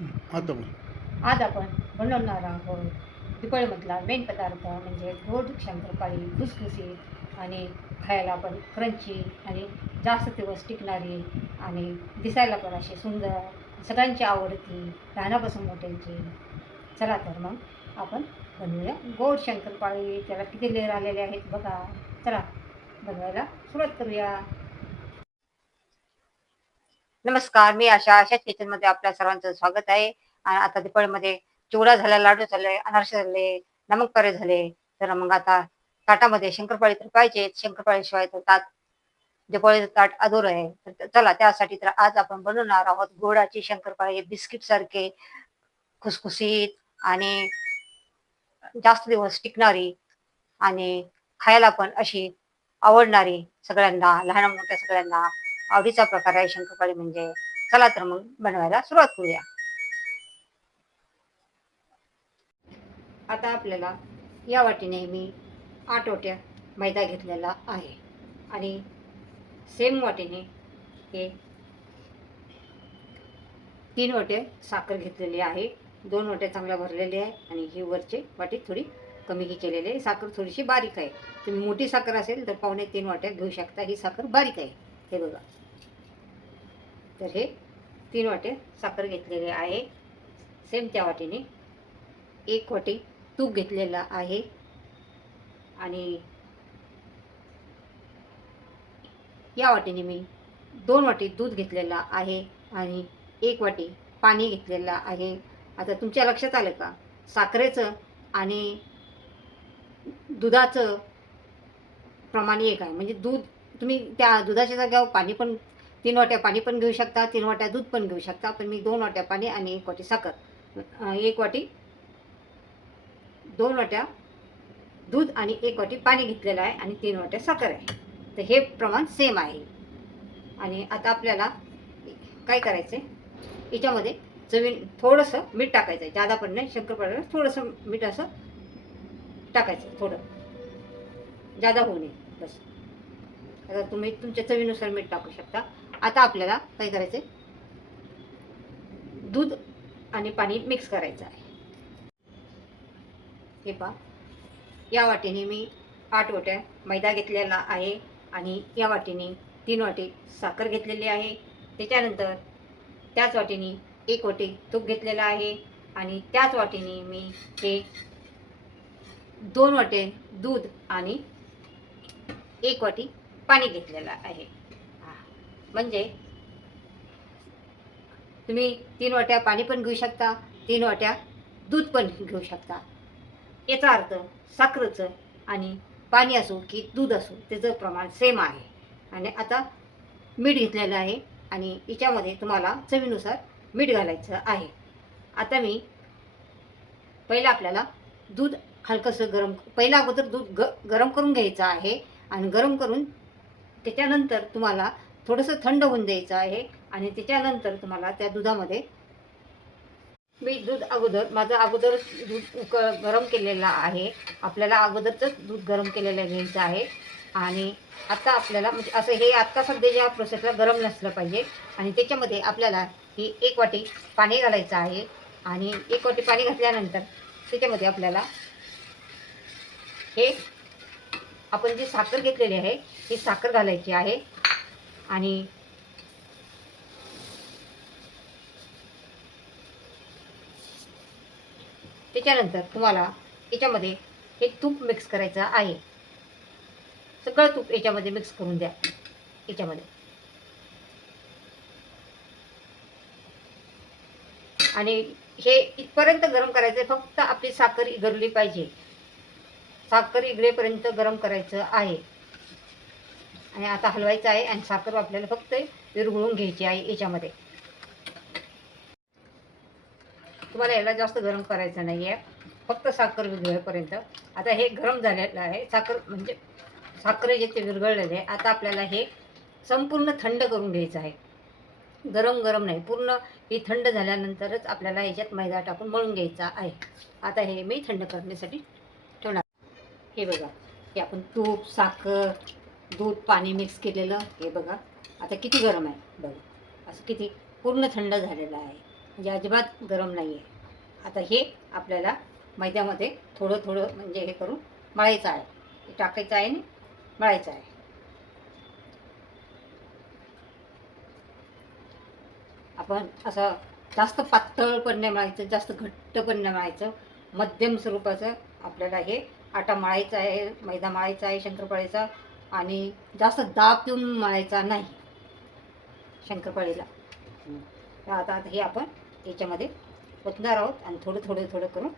आता बोल. आज आपण बनवणार आहोत दिपळमधला मेन पदार्थ म्हणजे गोड शंकरपाळी खुसखुशीत आणि खायला पण क्रंची आणि जास्त दिवस टिकणारी आणि दिसायला पण अशी सुंदर सगळ्यांची आवडती लहानापासून मोठ्यांची. चला तर मग आपण बनवूया गोड शंकरपाळी. त्याला किती लेअर आलेले आहेत बघा. चला बनवायला सुरुवात करूया. नमस्कार मी आशा. आशाच किचनमध्ये आपल्या सर्वांचं स्वागत आहे. आणि आता दिपाळीमध्ये चिवडा झाला लाडू झाले अनारसे झाले नमकपारे झाले. तर मग आता ताटामध्ये शंकरपाळी तर पाहिजे. शंकरपाळीशिवाय तर ताट दिपाळीचं ताट अधूर आहे. तर चला त्यासाठी तर आज आपण बनवणार आहोत गोडाची शंकरपाळी. बिस्किट सारखे खुसखुशीत आणि जास्त दिवस टिकणारी आणि खायला पण अशी आवडणारी सगळ्यांना लहान मोठ्या सगळ्यांना आवडीचा प्रकार आहे शंकरपाळी म्हणजे. चला तर मग बनवायला सुरुवात करूया. आता आपल्याला या वाटीने मी आठवट्या मैदा घेतलेला आहे. आणि सेम वाटीने हे तीन वाटे साखर घेतलेली आहे. दोन वटे चांगल्या भरलेल्या आहे आणि ही वरची वाटी थोडी कमी ही केलेली आहे. साखर थोडीशी बारीक आहे. तुम्ही मोठी साखर असेल तर पावणे तीन वाट्या घेऊ शकता. ही साखर बारीक आहे. हे बघा. तर हे तीन वाटे साखर घेतलेले आहे. सेम त्या वाटेने एक वाटी तूप घेतलेला आहे. आणि या वाटेने मी दोन वाटी दूध घेतलेला आहे आणि एक वाटी पाणी घेतलेलं आहे. आता तुमच्या लक्षात आलं का? साखरेचं आणि दुधाचं प्रमाण एक आहे. म्हणजे दूध तुम्ही त्या दुधाच्या जाग्यावर पाणी पण तीन वाट्या पाणी पण घेऊ शकता तीन वाट्या दूध पण घेऊ शकता. पण मी दोन वाट्या पाणी आणि एक वाटी साखर. एक वाटी दोन वाट्या दूध आणि एक वाटी पाणी घेतलेलं आहे आणि तीन वाट्या साखर आहे. तर हे प्रमाण सेम आहे. आणि आता आपल्याला काय करायचं आहे याच्यामध्ये चवीन थोडंसं मीठ टाकायचं आहे जादा पण नाही शंकरपाळ्याला थोडंसं मीठ असं टाकायचं थोडं. जादा होऊ नये बस. आता तुम्ही तुमच्या चवीनुसार मीठ टाकू शकता. आता आपल्याला काय करायचं आहे दूध आणि पाणी मिक्स करायचं आहे. हे पहा. या वाटीने मी आठ वाट्या मैदा घेतलेला आहे आणि या वाटीने तीन वाटी साखर घेतलेली आहे. त्याच्यानंतर त्याच वाटीने एक वाटी तूप घेतलेलं आहे आणि त्याच वाटीने मी हे दोन वाटे दूध आणि एक वाटी पाणी घेतलेलं आहे. म्हणजे? तुम्ही तीन वाट्या पाणी पण घेऊ शकता तीन वाट्या दूध पण घेऊ शकता. याचा अर्थ साखरेचं आणि पाणी असो की दूध असो त्याचं प्रमाण सेम आहे. आणि आता मीठ घेतलेलं आहे आणि याच्यामध्ये तुम्हाला चवीनुसार मीठ घालायचं आहे. आता मी पहिलं आपल्याला दूध हलकंसं गरम पहिलं अगोदर दूध ग गरम करून घ्यायचं आहे. आणि गरम करून त्याच्यानंतर तुम्हाला थोडंसं थंड होऊन द्यायचं आहे आणि त्याच्यानंतर तुम्हाला त्या दुधामध्ये मी दूध अगोदर माझं अगोदर दूध उक गरम केलेलं आहे. आपल्याला अगोदरचंच दूध गरम केलेलं घ्यायचं आहे. आणि आता आपल्याला म्हणजे असं हे आत्ता सध्याच्या प्रोसेसला गरम नसलं पाहिजे आणि त्याच्यामध्ये आपल्याला ही एक वाटी पाणी घालायचं आहे. आणि एक वाटी पाणी घातल्यानंतर त्याच्यामध्ये आपल्याला हे आपण जी साखर घेतलेली आहे ही साखर घालायची आहे. आणि त्याच्यानंतर तुम्हाला याच्यामध्ये हे तूप मिक्स करायचं आहे. सगळं तूप याच्यामध्ये मिक्स करून द्या. याच्यामध्ये. आणि हे इथपर्यंत गरम करायचं आहे फक्त आपली साखर इगरली पाहिजे. साखर इगरेपर्यंत गरम करायचं आहे. आणि आता हलवायचं आहे आणि साखर आपल्याला फक्त विरघळून घ्यायची आहे याच्यामध्ये. तुम्हाला याला जास्त गरम करायचं नाही आहे. फक्त साखर विरघळेपर्यंत. आता हे गरम झालेलं आहे. साखर म्हणजे साखर जे ते विरघळलेले आहे. आता आपल्याला हे संपूर्ण थंड करून घ्यायचं आहे. गरम गरम नाही. पूर्ण ही थंड झाल्यानंतरच आपल्याला याच्यात मैदा टाकून मळून घ्यायचा आहे. आता हे मी थंड करण्यासाठी ठेवणार. हे बघा. हे आपण तूप साखर दूध पाणी मिक्स केलेलं हे बघा. आता किती गरम आहे? बघा. असं किती पूर्ण थंड झालेलं आहे. म्हणजे अजिबात गरम नाही आहे आता हे आपल्याला मैद्यामध्ये थोडं थोडं म्हणजे हे करून मळायचं आहे. हे टाकायचं आहे आणि मळायचं आहे. आपण असं जास्त पातळ पण नाही मळायचं जास्त घट्ट पण नाही मळायचं. मध्यम स्वरूपाचं आपल्याला हे आटा मळायचा आहे मैदा मळायचा आहे शंकरपाळीचा आणि जास्त दाब देऊन मळायचा नाही. शंकरपाळीला. आता आता हे आपण याच्यामध्ये ओतणार आहोत आणि थोडं थोडं थोडं करून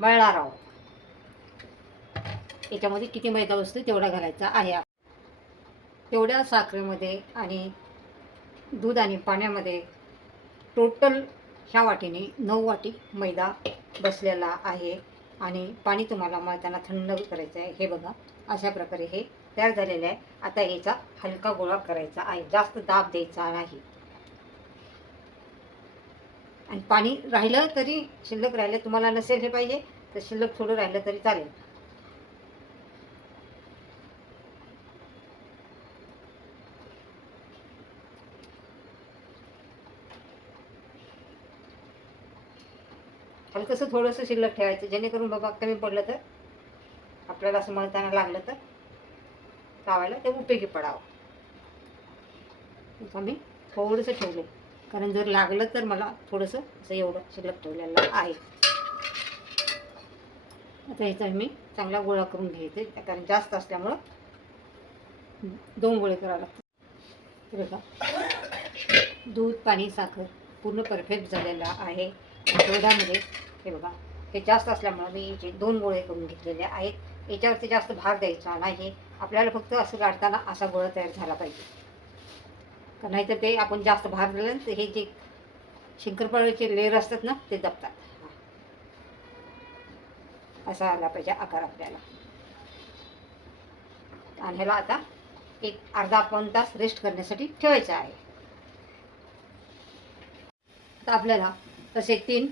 मळणार आहोत. याच्यामध्ये किती मैदा बसतो तेवढा घालायचा आहे. तेवढ्या साखरेमध्ये आणि दूध आणि पाण्यामध्ये टोटल ह्या वाटीने नऊ वाटी मैदा बसलेला आहे. आणि पाणी तुम्हाला मळताना थंड करायचं आहे. हे बघा अशा प्रकारे हे तयार झालेले आहे. आता याचा हलका गोळा करायचा आहे. जास्त दाब द्यायचा नाही. आणि पाणी राहिलं तरी शिल्लक राहिलं तुम्हाला नसेल हे पाहिजे तर शिल्लक थोडं राहिलं तरी चालेल. हलकंसं थोडंसं शिल्लक ठेवायचं. जेणेकरून बाबा कमी पडलं तर आपल्याला असं मळताना लागलं तर लावायला ते उपयोगी पडावं. मी थोडंसं ठेवलं कारण जर लागलं तर मला थोडंसं असं एवढं शिल्लक ठेवलेलं आहे. आता ह्याचा मी चांगला गोळा करून घ्यायचे. कारण जास्त असल्यामुळं दोन गोळे करावे लागतात. हे बघा दूध पाणी साखर पूर्ण परफेक्ट झालेला आहे. दुधामध्ये हे बघा हे जास्त असल्यामुळं मी याचे दोन गोळे करून घेतलेले आहेत याच्यावरती जास्त भार द्यायचा नाही. आपल्याला फक्त असं गाठताना असा गोळा तयार झाला पाहिजे. का नाहीतर ते आपण जास्त भार दिलं तर हे जे शंकरपाळ्याचे लेअर असतात ना ते दबतात असा आला पाहिजे आकार आपल्याला. आणि ह्याला आता एक अर्धा पाऊण तास रेस्ट करण्यासाठी ठेवायचं आहे. आता आपल्याला तसे तीन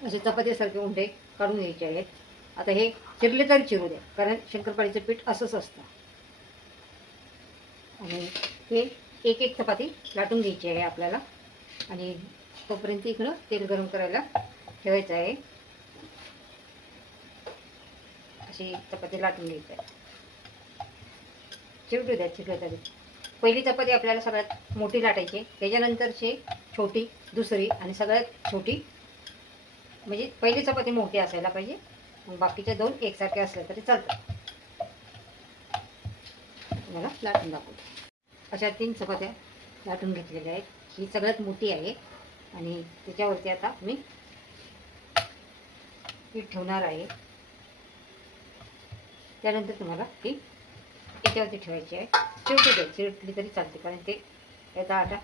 असे चपातीसारखे उंडे काढून घ्यायचे आहेत. आता हे चिरले तरी चिरू द्या कारण शंकरपाळीचं पीठ असंच असतं. आणि हे एक एक चपाती लाटून घ्यायची आहे आपल्याला. आणि तोपर्यंत इकडं तेल गरम करायला ठेवायचं आहे. अशी चपाती लाटून घ्यायची आहे. चिरटू द्या चिरलं तरी पहिली चपाती आपल्याला सगळ्यात मोठी लाटायची त्याच्यानंतरची छोटी दुसरी आणि सगळ्यात छोटी. म्हणजे पहिली चपाती मोठी असायला पाहिजे. मग बाकीच्या दोन एकसारखे असले तरी चालतात मला लाटून दाखवतो. अशा तीन चपात्या लाटून घेतलेल्या आहेत. ही सगळ्यात मोठी आहे. आणि त्याच्यावरती आता मी पीठ ठेवणार आहे. त्यानंतर तुम्हाला ती याच्यावरती ठेवायची आहे. चिरटू द्या चिरटली तरी चालते कारण ते याचा आटा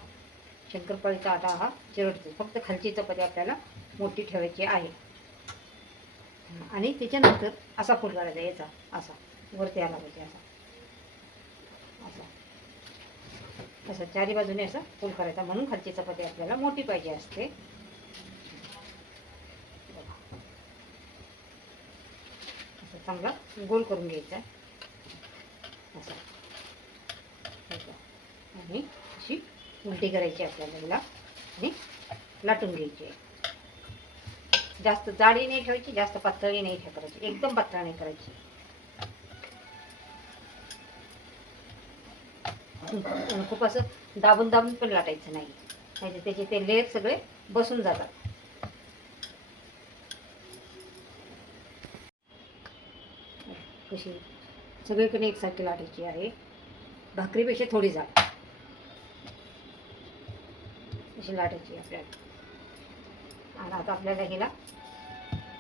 शंकरपाळीचा आटा हा चिरटतो. फक्त खालची चपाती आपल्याला मोठी ठेवायची आहे. आणि त्याच्यानंतर असा फुल करायचा याचा असा. वरती आला पाहिजे असा. असा. असं चारी बाजूने असं फुल करायचा. म्हणून खालची चपाती आपल्याला मोठी पाहिजे असते. असं चांगला गोल करून घ्यायचा. असं. आणि अशी उलटी करायची आपल्याला आणि लाटून घ्यायची. आहे जास्त जाडी नाही ठेवायची जास्त पातळी नाही ठेव करायची एकदम पातळ नाही करायची. खूप असं दाबून दाबून पण लाटायचं नाही. नाहीतर त्याचे ते लेअर सगळे बसून जातात. कशी सगळीकडे एकसारखी लाटायची आहे. भाकरीपेक्षा थोडी जाड. अशी लाटायची आपल्याला. आणि आता आपल्याला हिला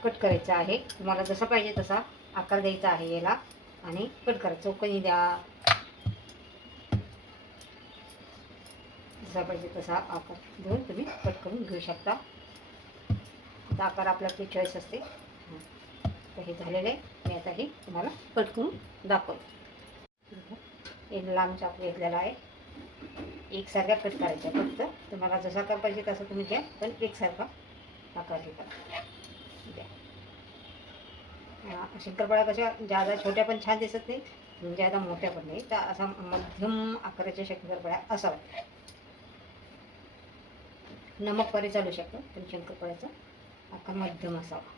कट करायचं आहे. तुम्हाला जसा पाहिजे तसा आकार द्यायचा आहे याला. आणि कट करा. चौकनी द्या. जसा पाहिजे तसा आकार देऊन तुम्ही कट करून घेऊ शकता. आता आकार आपला आपली चॉईस असते. तर हे झालेलं आहे. मी आता हे तुम्हाला कट करून दाखवतो. एक लांब चाप घेतलेला आहे. एकसारख्या कट करायच्या फक्त. तुम्हाला जसा आकार पाहिजे तसा तुम्ही घ्या पण एकसारखा आकार द्या शंकरपाळ्या कशा ज्यादा छोट्या पण छान दिसत नाही ज्यादा मोठ्या पण नाही तर असा मध्यम आकाराच्या शंकरपाळ्या असाव्या नमक वगैरे चालू शकतं पण शंकरपाळ्याचा आकार मध्यम असावा.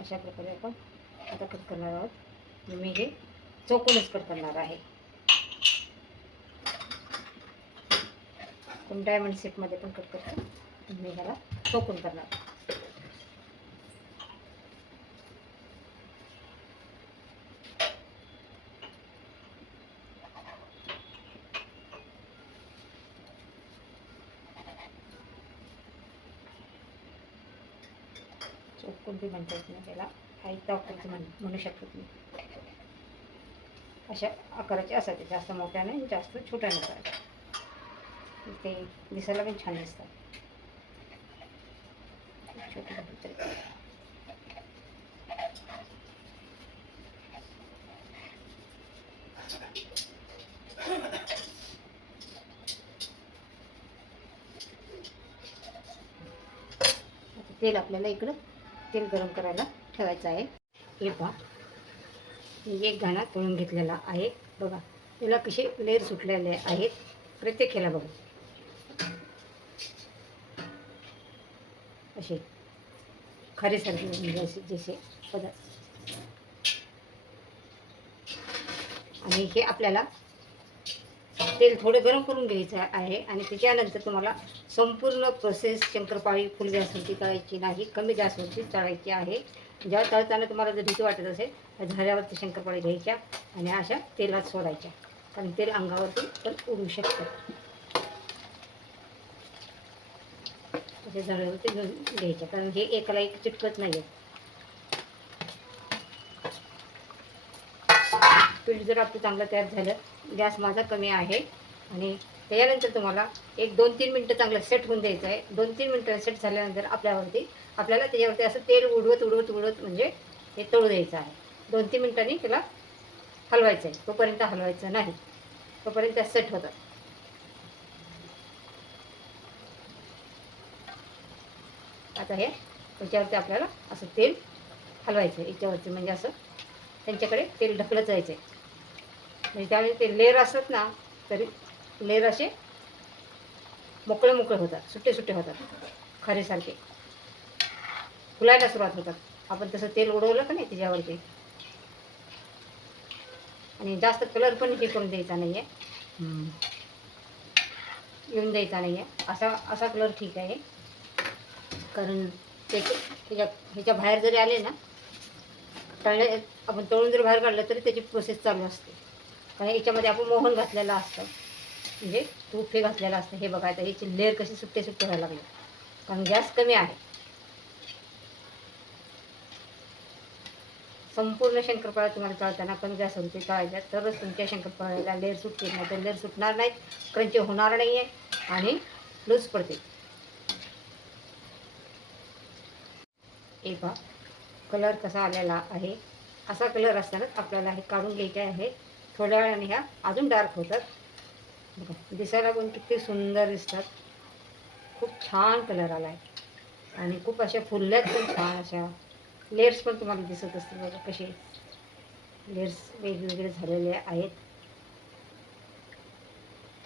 अशा प्रकारे आपण आता कट करणार आहोत. मी हे चौकोनच कट करणार आहे. पण डायमंड सेटमध्ये पण कट करतो. मी ह्याला टोकून करणार. चौकोन म्हणता येत नाही त्याला. आयता आकृती म्हण म्हणू शकत मी अशा आकाराचे असायचे जास्त मोठ्या नाही जास्त छोट्या नसायच्या ते दिसायला पण छान दिसतात. छोटे छोटे तेल आपल्याला इकडं तेल गरम करायला ठेवायचं आहे. हे पहा. मी एक घाणा तळून घेतलेला आहे. बघा. त्याला कसे लेअर सुटलेले आहेत. प्रत्येक ह्याला बघा. असे. खरेसारखे म्हणजे असे जसे पदार्थ. आणि हे आपल्याला तेल थोडं गरम करून घ्यायचं आहे आणि त्याच्यानंतर तुम्हाला संपूर्ण प्रोसेस शंकरपाळी फुल गॅसवरती करायची नाही कमी गॅसवरती चाळायची आहे. ज्या तळताना तुम्हाला जर भीती वाटत असेल तर झाल्यावरती शंकरपाळी घ्यायच्या आणि अशा तेलात सोडायच्या. कारण तेल अंगावरती पण उडू शकतं. असे झाडावरती घेऊन घ्यायच्या कारण हे एकाला एक चिटकत नाही आहे पीठ जर आपलं चांगलं तयार झालं गॅस माझा कमी आहे. आणि त्याच्यानंतर तुम्हाला एक दोन तीन मिनटं चांगलं सेट होऊन द्यायचं आहे. दोन तीन मिनटं सेट झाल्यानंतर आपल्यावरती आपल्याला त्याच्यावरती असं तेल उडवत उडवत उडवत म्हणजे हे तळू द्यायचं आहे. दोन तीन मिनटांनी त्याला हलवायचं आहे. तोपर्यंत हलवायचं नाही. तोपर्यंत सेट होतात. आता हे त्याच्यावरती आपल्याला असं तेल हलवायचं आहे याच्यावरती म्हणजे असं त्यांच्याकडे तेल ढकलत जायचं आहे म्हणजे त्यावेळी ते लेअर असतात ना तरी लेअर असे मोकळे मोकळे होतात सुट्टे सुट्टे होतात खरेसारखे फुलायला सुरुवात होतात. आपण तसं तेल उडवलं का नाही त्याच्यावरती? आणि जास्त कलर पण हे करून द्यायचा नाही आहे येऊन द्यायचा नाही आहे असा असा कलर ठीक आहे. कारण त्याच्या त्याच्या ह्याच्या बाहेर जरी आले ना तळणे आपण तळून जर बाहेर काढलं तरी त्याची प्रोसेस चालू असते. कारण याच्यामध्ये आपण मोहन घातलेलं असतं. म्हणजे तूप हे घातलेलं असतं. हे बघा आता याची लेअर कशी सुट्टे सुट्टे व्हायला लागले. कारण गॅस कमी आहे. संपूर्ण शंकरपाळ्या तुम्हाला चालताना कमी गॅस होते चाळायच्या तरच तुमच्या शंकरपाळ्याला लेअर सुटतील. नाही तर लेअर सुटणार नाहीत. क्रंची होणार नाही आहे आणि लूज पडते हे पहा. कलर कसा आलेला आहे? असा कलर असतानाच आपल्याला हे काढून घ्यायचे आहे. थोड्या वेळाने ह्या अजून डार्क होतात. बघा दिसायला पण किती सुंदर दिसतात. खूप छान कलर आला आहे आणि खूप अशा फुलल्यात पण छान अशा लेअर्स पण तुम्हाला दिसत असतील बघा कसे. लेअर्स वेगवेगळे झालेले आहेत.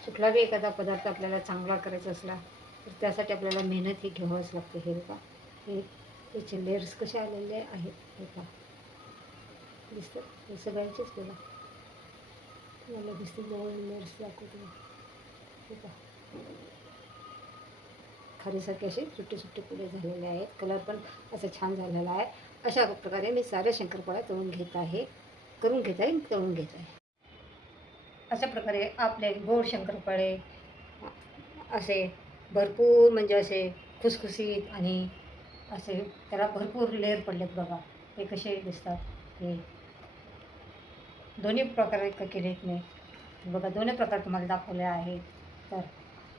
कुठलाही एखादा पदार्थ आपल्याला चांगला करायचा असला तर त्यासाठी आपल्याला मेहनत ही घ्यावंच लागते. हे बघा. हे त्याचे लेअर्स कसे आलेले आहेत हे पहा. दिसतं? हे सगळ्यांचेच बघा तुम्हाला दिसते जवळ लेअर्स दाखवतो. हे पहा. खरेसारखे असे सुट्टे सुट्टे पुढे झालेले आहेत. कलर पण असा छान झालेला आहे. अशा प्रकारे मी साऱ्या शंकरपाळ्या तळून घेत आहे. करून घेत आहे तळून घेत आहे. अशा प्रकारे आपले गोड शंकरपाळे असे भरपूर म्हणजे असे खुसखुशीत आणि असे त्याला भरपूर लेअर पडलेत बघा. हे कसे दिसतात? हे. दोन्ही प्रकारे केलेत मी. बघा दोन्ही प्रकार तुम्हाला दाखवले आहेत. तर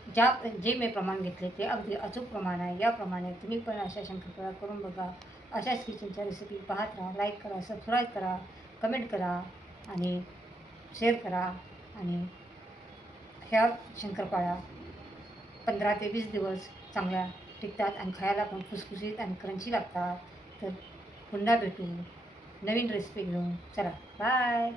ज्या जे मी प्रमाण घेतले ते अगदी अचूक प्रमाण आहे. याप्रमाणे तुम्ही पण अशा शंकरपाळ्या करून बघा. अशाच किचनच्या रेसिपी पाहत राहा लाईक करा सबस्क्राईब करा कमेंट करा आणि शेअर करा आणि ह्या शंकरपाळ्या पंधरा ते वीस दिवस चांगल्या टिकतात आणि खायला पण खुसखुशीत आणि क्रंची लागतात. तर पुन्हा भेटू. नवीन रेसिपी घेऊन. चला बाय